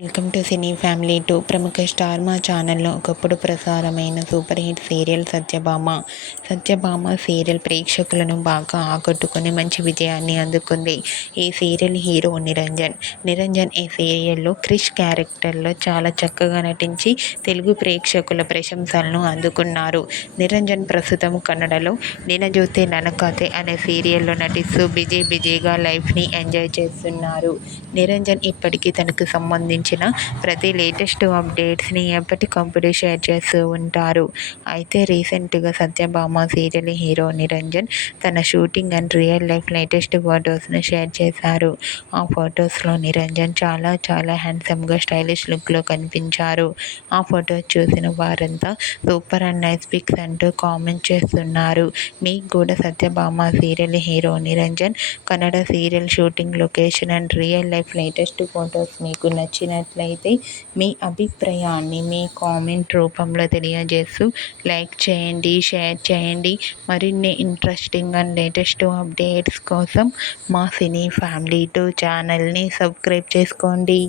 Welcome to cine family 2. ప్రముఖ star మా ఛానల్లో ఒకప్పుడు ప్రసారమైన super hit serial Satyabhama serial ప్రేక్షకులను బాగా ఆకట్టుకుని మంచి విజయాన్ని అందుకుంది. ఈ సీరియల్ హీరో నిరంజన్ ఈ సీరియల్లో క్రిష్ క్యారెక్టర్లో చాలా చక్కగా నటించి తెలుగు ప్రేక్షకుల ప్రశంసలను అందుకున్నారు. నిరంజన్ ప్రస్తుతం కన్నడలో నినజోతే ననకథే అనే సీరియల్లో నటిస్తూ బిజీగా లైఫ్ని ఎంజాయ్ చేస్తున్నారు. నిరంజన్ ఇప్పటికీ తనకు సంబంధించిన ప్రతి లేటెస్ట్ అప్డేట్స్ని ఎప్పటికప్పుడు షేర్ చేస్తూ ఉంటారు. అయితే రీసెంట్గా సత్యభామ సీరియల్ హీరో నిరంజన్ తన shooting and real life latest ఫొటోస్ను షేర్ చేశారు. ఆ ఫొటోస్లో నిరంజన్ చాలా హ్యాండ్సమ్గా స్టైలిష్ లుక్లో కనిపించారు. ఆ ఫొటోస్ చూసిన వారంతా సూపర్ అండ్ నైస్ పిక్స్ అంటూ కామెంట్ చేస్తున్నారు. మీకు కూడా Satyabhama serial hero Niranjan Kannada serial shooting location and real life latest photos మీకు నచ్చినట్లయితే మీ అభిప్రాయాన్ని మీ కామెంట్ రూపంలో తెలియజేస్తూ లైక్ చేయండి, షేర్ చేయండి. మరిన్ని ఇంట్రెస్టింగ్ అండ్ లేటెస్ట్ అప్డేట్స్ కోసం మా సినీ ఫ్యామిలీ 2 ఛానల్ని సబ్స్క్రైబ్ చేసుకోండి.